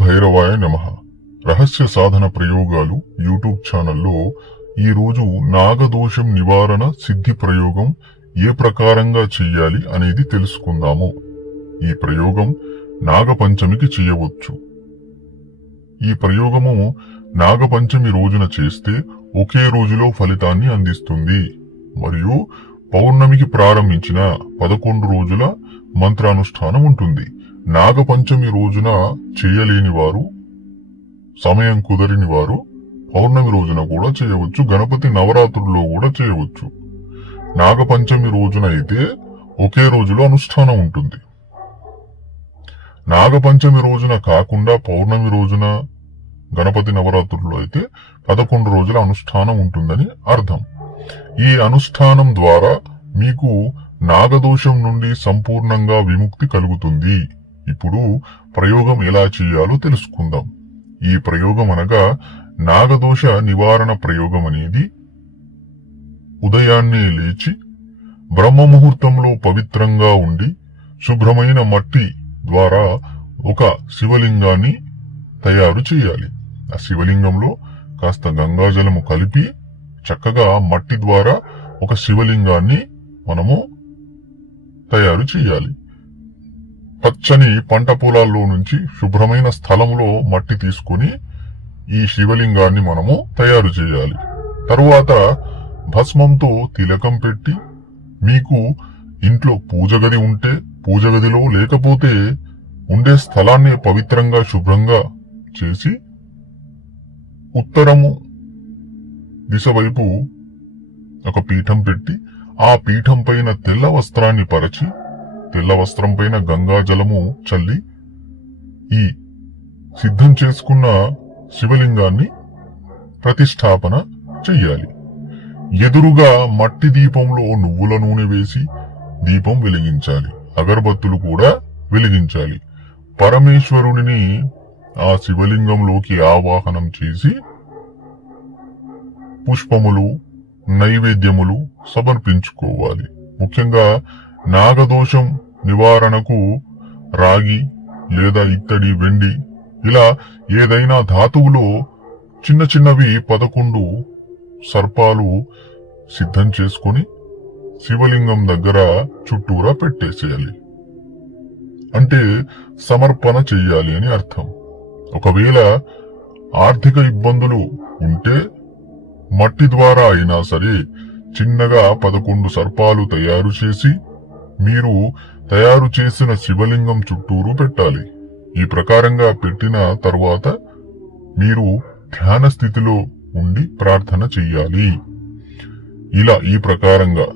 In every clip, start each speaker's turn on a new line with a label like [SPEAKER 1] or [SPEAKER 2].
[SPEAKER 1] భైరవాయ నమ. రహస్య సాధన ప్రయోగాలు యూట్యూబ్ ఛానల్లో ఈరోజు నాగదోషం నివారణ సిద్ధి ప్రయోగం ఏ ప్రకారంగా చెయ్యాలి అనేది తెలుసుకుందాము. ఈ ప్రయోగం నాగపంచమికి చేయవచ్చు. ఈ ప్రయోగము నాగపంచమి రోజున చేస్తే ఒకే రోజులో ఫలితాన్ని అందిస్తుంది. మరియు పౌర్ణమికి ప్రారంభించిన పదకొండు రోజుల మంత్రానుష్ఠానం ఉంటుంది. నాగపంచమి రోజున చేయలేని వారు సమయం కుదరిని వారు పౌర్ణమి రోజున కూడా చేయవచ్చు గణపతి నవరాత్రుల్లో కూడా చేయవచ్చు. నాగపంచమి రోజున అయితే ఒకే రోజులో అనుష్ఠానం ఉంటుంది. నాగపంచమి రోజున కాకుండా పౌర్ణమి రోజున గణపతి నవరాత్రుల్లో అయితే పదకొండు రోజుల అనుష్ఠానం ఉంటుందని అర్థం. ఈ అనుష్ఠానం ద్వారా మీకు నాగదోషం నుండి సంపూర్ణంగా విముక్తి కలుగుతుంది. ఇప్పుడు ప్రయోగం ఎలా చేయాలో తెలుసుకుందాం. ఈ ప్రయోగం అనగా నాగదోష నివారణ ప్రయోగం అనేది ఉదయాన్నే లేచి బ్రహ్మ ముహూర్తంలో పవిత్రంగా ఉండి శుభ్రమైన మట్టి ద్వారా ఒక శివలింగాన్ని తయారు చేయాలి. ఆ శివలింగంలో కాస్త గంగాజలము కలిపి చక్కగా మట్టి ద్వారా ఒక శివలింగాన్ని మనము తయారు చేయాలి. పచ్చని పంట పొలాల్లో నుంచి శుభ్రమైన స్థలంలో మట్టి తీసుకొని ఈ శివలింగాన్ని మనము తయారు చేయాలి. తరువాత భస్మంతో తిలకం పెట్టి మీకు ఇంట్లో పూజ గది ఉంటే పూజ గదిలో లేకపోతే ఉండే స్థలాన్ని పవిత్రంగా శుభ్రంగా చేసి ఉత్తరము దిశ వైపు ఒక పీఠం పెట్టి ఆ పీఠం పైన తెల్ల వస్త్రాన్ని పరచి తెల్ల వస్త్రం పైన గంగాజలము చల్లి ఈ సిద్ధం చేసుకున్న శివలింగాన్ని ప్రతిష్టాపన చెయ్యాలి. ఎదురుగా మట్టి దీపంలో నువ్వుల నూనె వేసి దీపం వెలిగించాలి. అగరబత్తులు కూడా వెలిగించాలి. పరమేశ్వరుడిని ఆ శివలింగంలోకి ఆవాహనం చేసి పుష్పములు నైవేద్యములు సమర్పించుకోవాలి. ముఖ్యంగా నాగదోషం నివారణకు రాగి లేదా ఇత్తడి వెండి ఇలా ఏదైనా ధాతువులో చిన్న చిన్నవి పదకొండు సర్పాలు సిద్ధం చేసుకొని శివలింగం దగ్గర చుట్టూరా పెట్టేసేయాలి. అంటే సమర్పణ చెయ్యాలి అని అర్థం. ఒకవేళ ఆర్థిక ఇబ్బందులు ఉంటే మట్టి ద్వారా అయినా సరే చిన్నగా పదకొండు సర్పాలు తయారు చేసి మీరు తయారు చేసిన శివలింగం చుట్టూరు పెట్టాలి. ఈ ప్రకారంగా పెట్టిన తరువాత మీరు ధ్యాన స్థితిలో ఉండి ప్రార్థన చెయ్యాలి. ఇలా ఈ ప్రకారంగా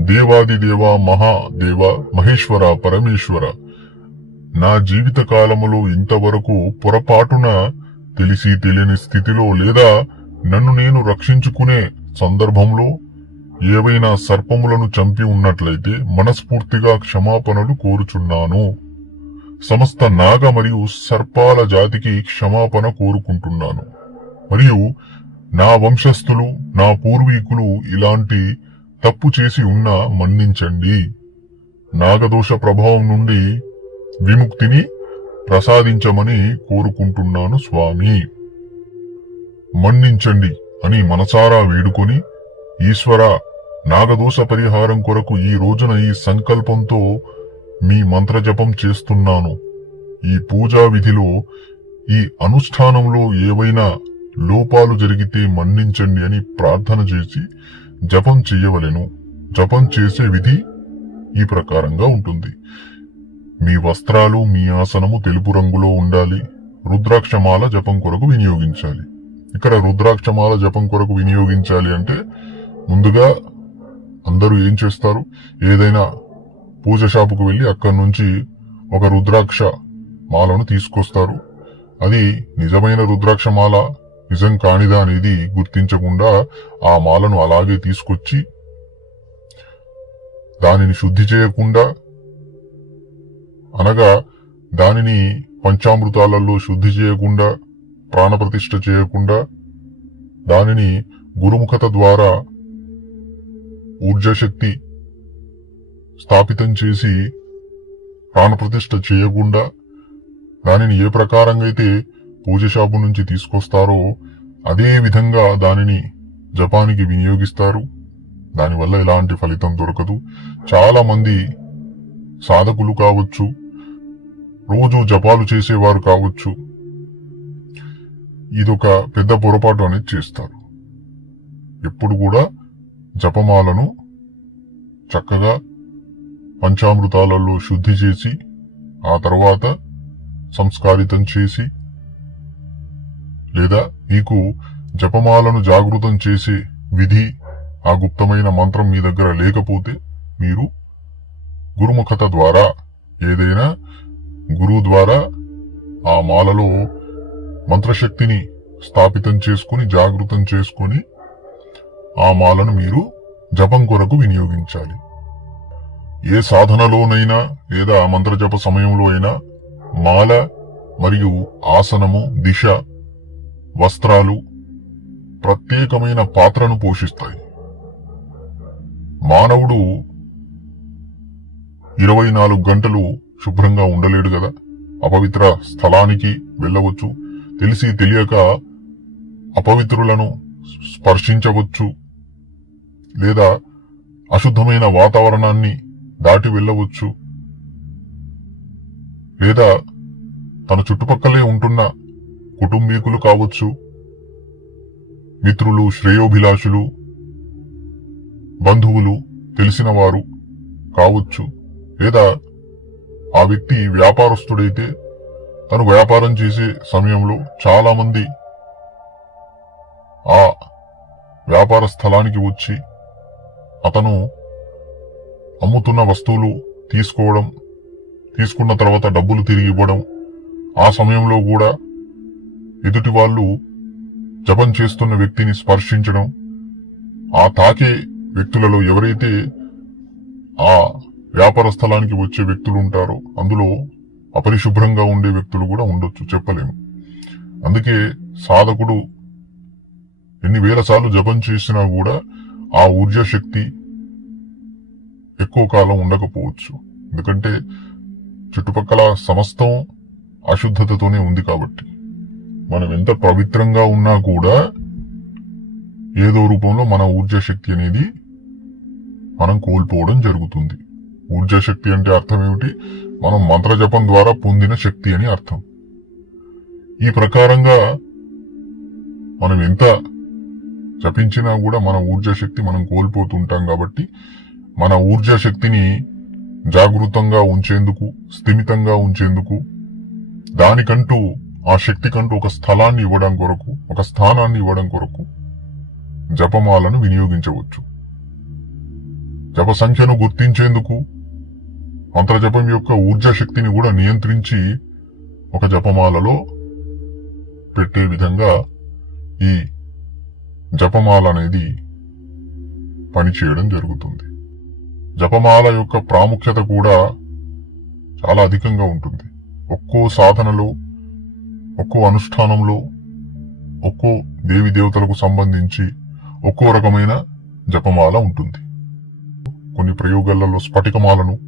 [SPEAKER 1] దేవాది దేవ మహాదేవ మహేశ్వర పరమేశ్వర నా జీవిత కాలములో ఇంతవరకు పొరపాటున తెలిసి తెలియని స్థితిలో లేదా నన్ను నేను రక్షించుకునే సందర్భంలో ఏవైనా సర్పములను చంపి ఉన్నట్లయితే మనస్ఫూర్తిగా క్షమాపణలు కోరుచున్నాను. సమస్త నాగ మరియు సర్పాల జాతికి క్షమాపణ కోరుకుంటున్నాను. మరియు నా వంశస్థులు నా పూర్వీకులు ఇలాంటి తప్పు చేసి ఉన్నా మన్నించండి. నాగదోష ప్రభావం నుండి విముక్తిని ప్రసాదించమని కోరుకుంటున్నాను స్వామి. మన్నించండి అని మనసారా వేడుకొని ఈశ్వర నాగదోష పరిహారం కొరకు ఈ రోజున ఈ సంకల్పంతో మీ మంత్రజపం చేస్తున్నాను. ఈ పూజా విధిలో ఈ అనుష్ఠానంలో ఏవైనా లోపాలు జరిగితే మన్నించండి అని ప్రార్థన చేసి జపం చెయ్యవలెను జపం చేసే విధి ఈ ప్రకారంగా ఉంటుంది. మీ వస్త్రాలు మీ ఆసనము తెలుపు రంగులో ఉండాలి. రుద్రాక్షమాల జపం కొరకు వినియోగించాలి. ఇక్కడ రుద్రాక్షమాల జపం కొరకు వినియోగించాలి అంటే ముందుగా అందరూ ఏం చేస్తారు? ఏదైనా పూజ షాపుకు వెళ్ళి అక్కడి నుంచి ఒక రుద్రాక్ష మాలను తీసుకొస్తారు. అది నిజమైన రుద్రాక్ష మాల నిజం కానిదా అనేది గుర్తించకుండా ఆ మాలను అలాగే తీసుకొచ్చి దానిని శుద్ధి చేయకుండా అనగా దానిని పంచామృతాలలో శుద్ధి చేయకుండా ప్రాణప్రతిష్ఠ చేయకుండా దానిని గురుముఖత ద్వారా ఊర్జాశక్తి స్థాపితం చేసి ప్రాణప్రతిష్ఠ చేయకుండా దానిని ఏ ప్రకారంగా అయితే పూజ షాపు నుంచి తీసుకొస్తారో అదే విధంగా దానిని జపానికి వినియోగిస్తారు. దానివల్ల ఎలాంటి ఫలితం దొరకదు. చాలా మంది సాధకులు కావచ్చు రోజు జపాలు చేసేవారు కావచ్చు ఇదొక పెద్ద పొరపాటు అనేది చేస్తారు. ఎప్పుడు కూడా జపమాలను చక్కగా పంచామృతాలలో శుద్ధి చేసి ఆ తర్వాత సంస్కారితం చేసి లేదా మీకు జపమాలను జాగృతం చేసే విధి ఆ గుప్తమైన మంత్రం మీ దగ్గర లేకపోతే మీరు గురుముఖత ద్వారా ఏదైనా గురువు ద్వారా ఆ మాలలో మంత్రశక్తిని స్థాపితం చేసుకుని జాగృతం చేసుకుని ఆ మాలను మీరు జపం కొరకు వినియోగించాలి. ఏ సాధనలోనైనా లేదా మంత్రజప సమయంలో అయినా మాల మరియు ఆసనము దిశ వస్త్రాలు ప్రత్యేకమైన పాత్రను పోషిస్తాయి. మానవుడు ఇరవై నాలుగు గంటలు శుభ్రంగా ఉండలేడు కదా అపవిత్ర స్థలానికి వెళ్ళవచ్చు. తెలిసి తెలియక అపవిత్రులను స్పర్శించవచ్చు. లేదా అశుద్ధమైన వాతావరణాన్ని దాటి వెళ్ళవచ్చు. లేదా తన చుట్టుపక్కలే ఉంటున్న కుటుంబీకులు కావచ్చు. మిత్రులు శ్రేయోభిలాషులు బంధువులు తెలిసినవారు కావచ్చు. లేదా ఆ వ్యక్తి వ్యాపారస్తుడైతే తను వ్యాపారం చేసే సమయంలో చాలామంది ఆ వ్యాపార స్థలానికి వచ్చి అతను అమ్ముతున్న వస్తువులు తీసుకోవడం తీసుకున్న తర్వాత డబ్బులు తిరిగి ఇవ్వడం ఆ సమయంలో కూడా ఎదుటి వాళ్ళు జపం చేస్తున్న వ్యక్తిని స్పర్శించడం ఆ తాకే వ్యక్తులలో ఎవరైతే ఆ వ్యాపార స్థలానికి వచ్చే వ్యక్తులు ఉంటారో అందులో అపరిశుభ్రంగా ఉండే వ్యక్తులు కూడా ఉండొచ్చు చెప్పలేము. అందుకే సాధకుడు ఎన్ని వేల సార్లు జపం చేసినా కూడా ఆ ఊర్జా శక్తి ఎక్కువ కాలం ఉండకపోవచ్చు. ఎందుకంటే చుట్టుపక్కల సమస్తం అశుద్ధతతోనే ఉంది కాబట్టి. మనం ఎంత పవిత్రంగా ఉన్నా కూడా ఏదో రూపంలో మన ఊర్జా శక్తి అనేది మనం కోల్పోవడం జరుగుతుంది. ఊర్జా శక్తి అంటే అర్థం ఏమిటి? మనం మంత్ర జపం ద్వారా పొందిన శక్తి అని అర్థం. ఈ ప్రకారంగా మనం ఎంత జపించినా కూడా మన ఊర్జా శక్తి మనం కోల్పోతుంటాం కాబట్టి మన ఊర్జా శక్తిని జాగృతంగా ఉంచేందుకు స్థిమితంగా ఉంచేందుకు దానికంటూ ఆ శక్తికంటూ ఒక స్థలాన్ని ఇవ్వడం కొరకు ఒక స్థానాన్ని ఇవ్వడం కొరకు జపమాలను వినియోగించవచ్చు. జప సంఖ్యను గుర్తించేందుకు మంత్రజపం యొక్క ఊర్జా శక్తిని కూడా నియంత్రించి ఒక జపమాలలో పెట్టే విధంగా ఈ జపమాల అనేది పనిచేయడం జరుగుతుంది. జపమాల యొక్క ప్రాముఖ్యత కూడా చాలా అధికంగా ఉంటుంది. ఒక్కో సాధనలో ఒక్కో అనుష్ఠానంలో ఒక్కో దేవి దేవతలకు సంబంధించి ఒక్కో రకమైన జపమాల ఉంటుంది. కొన్ని ప్రయోగాలలో స్ఫటికమాలను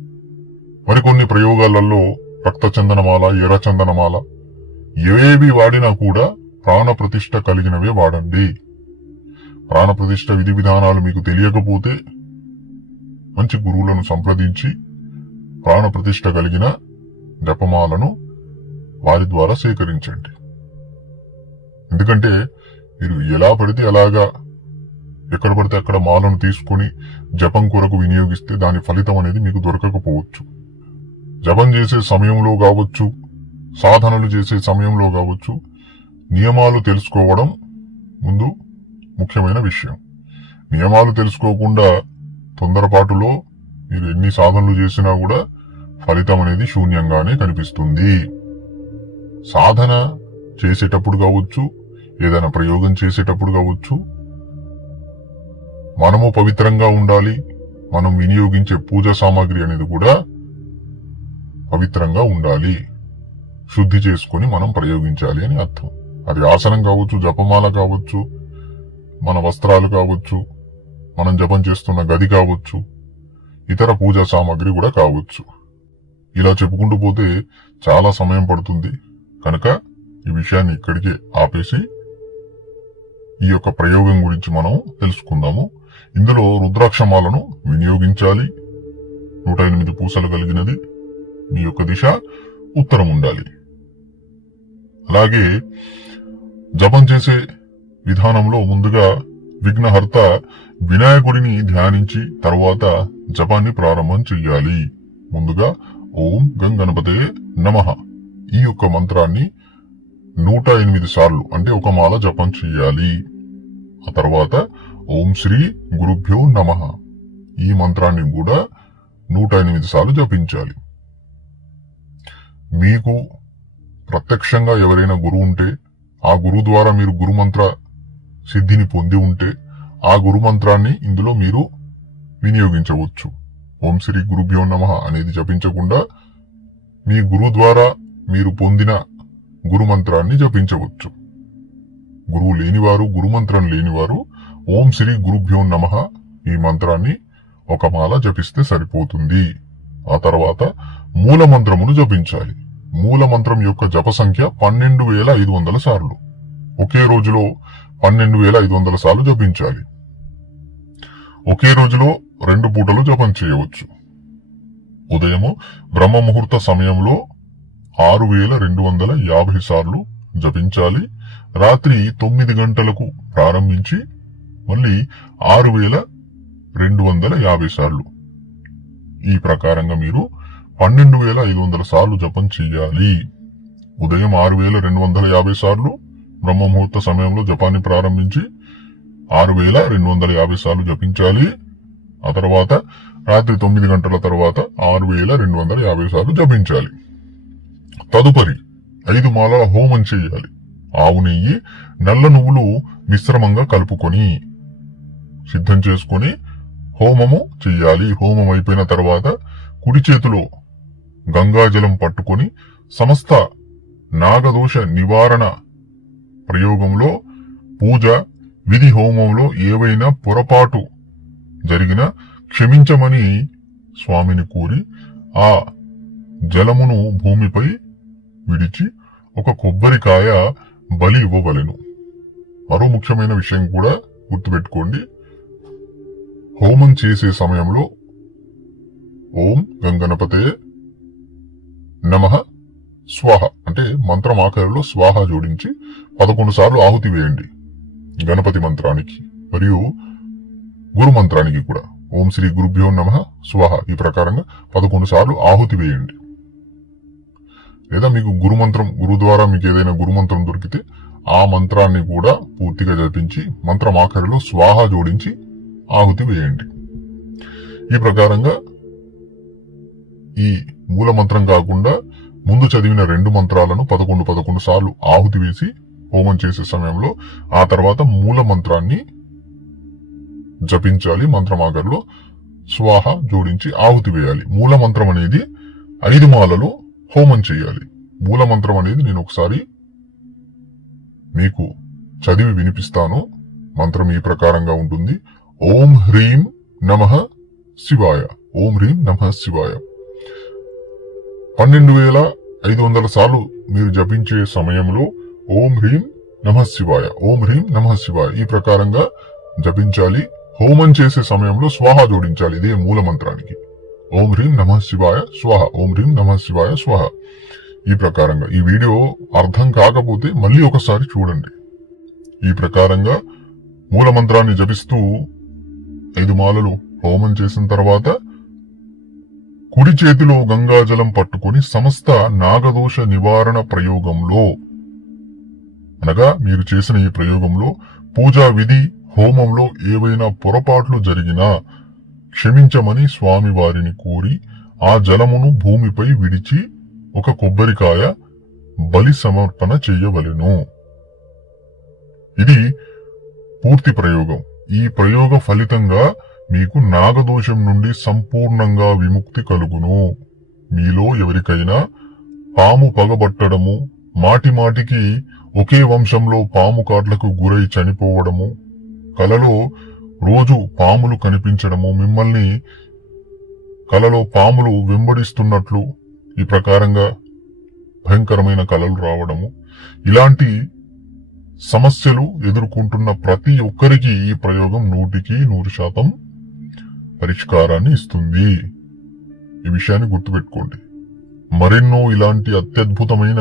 [SPEAKER 1] మరికొన్ని ప్రయోగాలలో రక్త చందనమాల ఎర్ర చందనమాల ఏవి వాడినా కూడా ప్రాణ ప్రతిష్ట కలిగినవే వాడండి. ప్రాణప్రతిష్ఠ విధి విధానాలు మీకు తెలియకపోతే మంచి గురువులను సంప్రదించి ప్రాణప్రతిష్ఠ కలిగిన జపమాలను వారి ద్వారా సేకరించండి. ఎందుకంటే మీరు ఎలా పడితే అలాగా ఎక్కడ పడితే అక్కడ మాలను తీసుకుని జపం కొరకు వినియోగిస్తే దాని ఫలితం అనేది మీకు దొరకకపోవచ్చు. జపం చేసే సమయంలో కావచ్చు సాధనలు చేసే సమయంలో కావచ్చు నియమాలు తెలుసుకోవడం ముందు ముఖ్యమైన విషయం. నియమాలు తెలుసుకోకుండా తొందరపాటులో మీరు ఎన్ని సాధనలు చేసినా కూడా ఫలితం అనేది శూన్యంగానే కనిపిస్తుంది. సాధన చేసేటప్పుడు కావచ్చు ఏదైనా ప్రయోగం చేసేటప్పుడు కావచ్చు మనము పవిత్రంగా ఉండాలి మనం వినియోగించే పూజ సామాగ్రి అనేది కూడా పవిత్రంగా ఉండాలి. శుద్ధి చేసుకొని మనం ప్రయోగించాలి అని అర్థం. అది ఆసనం కావచ్చు జపమాల కావచ్చు మన వస్త్రాలు కావచ్చు మనం జపం చేస్తున్న గది కావచ్చు ఇతర పూజా సామాగ్రి కూడా కావచ్చు. ఇలా చెప్పుకుంటూ పోతే చాలా సమయం పడుతుంది. కనుక ఈ విషయాన్ని ఇక్కడికే ఆపేసి ఈ యొక్క ప్రయోగం గురించి మనం తెలుసుకుందాము. ఇందులో రుద్రాక్షమాలను వినియోగించాలి. నూట ఎనిమిది పూసలు కలిగినది మీ యొక్క దిశ ఉత్తరం ఉండాలి అలాగే జపం చేసే విధానంలో ముందుగా విఘ్నహర్త వినాయకుడిని ధ్యానించి తర్వాత జపాన్ని ప్రారంభం చెయ్యాలి. ముందుగా ఓం గంగణపతే నమ నమః. ఈ యొక్క మంత్రాన్ని నూట ఎనిమిది సార్లు అంటే ఒక మాల జపం చెయ్యాలి. ఆ తర్వాత ఓం శ్రీ గురుభ్యో నమః. ఈ మంత్రాన్ని కూడా నూట ఎనిమిది సార్లు జపించాలి. మీకు ప్రత్యక్షంగా ఎవరైనా గురువు ఉంటే ఆ గురువు ద్వారా మీరు గురుమంత్ర సిద్ధిని పొంది ఉంటే ఆ గురు మంత్రాన్ని ఇందులో మీరు వినియోగించవచ్చు. ఓం శ్రీ గురుభ్యో నమ అనేది జపించకుండా మీ గురువు ద్వారా మీరు పొందిన గురు మంత్రాన్ని జపించవచ్చు. గురువు లేనివారు గురుమంత్రం లేనివారు ఓం శ్రీ గురుభ్యో నమ ఈ మంత్రాన్ని ఒక మాల జపిస్తే సరిపోతుంది. ఆ తర్వాత మూల మంత్రమును జపించాలి. మూల మంత్రం యొక్క జప సంఖ్య పన్నెండు వేల ఐదు వందల సార్లు. ఒకే రోజులో పన్నెండు వేల ఐదు వందల సార్లు జపించాలి. ఒకే రోజులో రెండు పూటలు జపం చేయవచ్చు. ఉదయము బ్రహ్మ ముహూర్త సమయంలో ఆరు వేల రెండు వందల యాభై సార్లు జపించాలి. రాత్రి తొమ్మిది గంటలకు ప్రారంభించి మళ్ళీ ఆరు వేల రెండు వందల యాభై సార్లు. ఈ ప్రకారంగా మీరు పన్నెండు వేల ఐదు వందల సార్లు జపం చేయాలి. ఉదయం ఆరు వేల రెండు వందల యాభై సార్లు బ్రహ్మముహూర్త సమయంలో జపాన్ని ప్రారంభించి ఆరు వేల రెండు వందల యాభై సార్లు జపించాలి. ఆ తర్వాత రాత్రి తొమ్మిది గంటల తర్వాత ఆరు వేల రెండు వందల యాభై సార్లు జపించాలి. తదుపరి ఐదు మాలల హోమం చేయాలి. ఆవు నెయ్యి నల్ల నువ్వులు మిశ్రమంగా కలుపుకొని సిద్ధం చేసుకొని హోమము చెయ్యాలి హోమం అయిపోయిన తర్వాత కుడి చేతిలో గంగాజలం పట్టుకొని సమస్త నాగదోష నివారణ ప్రయోగంలో పూజ విధి హోమంలో ఏవైనా పొరపాటు జరిగిన క్షమించమని స్వామిని కోరి ఆ జలమును భూమిపై విడిచి ఒక కొబ్బరికాయ బలి ఇవ్వవలెను. మరో ముఖ్యమైన విషయం కూడా గుర్తుపెట్టుకోండి. హోమం చేసే సమయంలో ఓం గంగణపతే నమ. స్వాహ. అంటే మంత్రం ఆఖరిలో స్వాహ జోడించి పదకొండు సార్లు ఆహుతి వేయండి. గణపతి మంత్రానికి మరియు గురు మంత్రానికి కూడా. ఓం శ్రీ గురుభ్యో నమ. స్వాహ. ఈ ప్రకారంగా పదకొండు సార్లు ఆహుతి వేయండి. లేదా మీకు గురు మంత్రం గురు ద్వారా మీకు ఏదైనా గురు మంత్రం దొరికితే ఆ మంత్రాన్ని కూడా పూర్తిగా జపించి మంత్రం ఆఖరిలో స్వాహ జోడించి ఆహుతి వేయండి. ఈ ప్రకారంగా ఈ మూల మంత్రం కాకుండా ముందు చదివిన రెండు మంత్రాలను పదకొండు పదకొండు సార్లు ఆహుతి వేసి హోమం చేసే సమయంలో ఆ తర్వాత మూల మంత్రాన్ని జపించాలి మంత్రమాగర్లో. స్వాహ జోడించి ఆహుతి వేయాలి. మూల మంత్రం అనేది ఐదు మాలలో హోమం చేయాలి. మూల మంత్రం అనేది నేను ఒకసారి మీకు చదివి వినిపిస్తాను. మంత్రం ఈ ప్రకారంగా ఉంటుంది. ఓం హ్రీం నమ శివాయ. ఓం హ్రీం నమ శివాయ. పన్నెండు వేల ఐదు వందల సార్లు మీరు జపించే సమయంలో ఓం హ్రీం నమ శివాయ. ఓం హ్రీం నమ శివాయ. ఈ ప్రకారంగా జపించాలి. హోమం చేసే సమయంలో స్వాహ జోడించాలి. ఇదే మూల మంత్రానికి. ఓం హ్రీం నమ శివాయ స్వాహ. ఓం హ్రీం నమ శివాయ స్వాహ. ఈ ప్రకారంగా. ఈ వీడియో అర్థం కాకపోతే మళ్ళీ ఒకసారి చూడండి. ఈ ప్రకారంగా మూల మంత్రాన్ని జపిస్తూ ఐదు మాలలు హోమం చేసిన తర్వాత కుడి చేతిలో గంగాజలం పట్టుకొని సమస్త నాగదోష నివారణ ప్రయోగంలో. అనగా మీరు చేసిన ఈ ప్రయోగంలో పూజా విధి హోమంలో ఏవైనా పొరపాట్లు జరిగినా క్షమించమని స్వామి వారిని కోరి ఆ జలమును భూమిపై విడిచి ఒక కొబ్బరికాయ బలి సమర్పణ చేయవలెను. ఇది పూర్తి ప్రయోగం. ఈ ప్రయోగ ఫలితంగా మీకు నాగదోషం నుండి సంపూర్ణంగా విముక్తి కలుగును. మీలో ఎవరికైనా పాము పగబట్టడము మాటిమాటికి ఒకే వంశంలో పాము కాట్లకు గురై చనిపోవడము కలలో రోజు పాములు కనిపించడము మిమ్మల్ని కలలో పాములు వెంబడిస్తున్నట్లు ఈ ప్రకారంగా భయంకరమైన కలలు రావడము ఇలాంటి సమస్యలు ఎదుర్కొంటున్న ప్రతి ఒక్కరికి ఈ ప్రయోగం నూటికి నూరు శాతం పరిష్కారాన్ని ఇస్తుంది. ఈ విషయాన్ని గుర్తుపెట్టుకోండి. మరెన్నో ఇలాంటి అత్యద్భుతమైన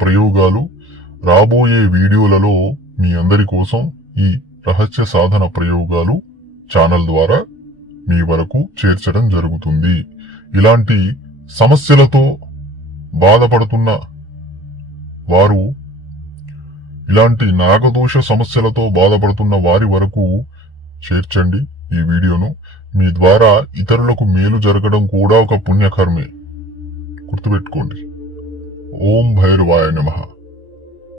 [SPEAKER 1] ప్రయోగాలు రాబోయే వీడియోలలో మీ అందరి కోసం ఈ రహస్య సాధన ప్రయోగాలు ఛానల్ ద్వారా మీ వరకు చేర్చడం జరుగుతుంది. ఇలాంటి సమస్యలతో బాధపడుతున్న వారు ఇలాంటి నాగదోష సమస్యలతో బాధపడుతున్న వారి వరకు చేర్చండి. ఈ వీడియోను మీ ద్వారా ఇతరులకు మేలు జరగడం కూడా ఒక పుణ్యకర్మే. గుర్తుపెట్టుకోండి. ఓం భైరవాయ నమః.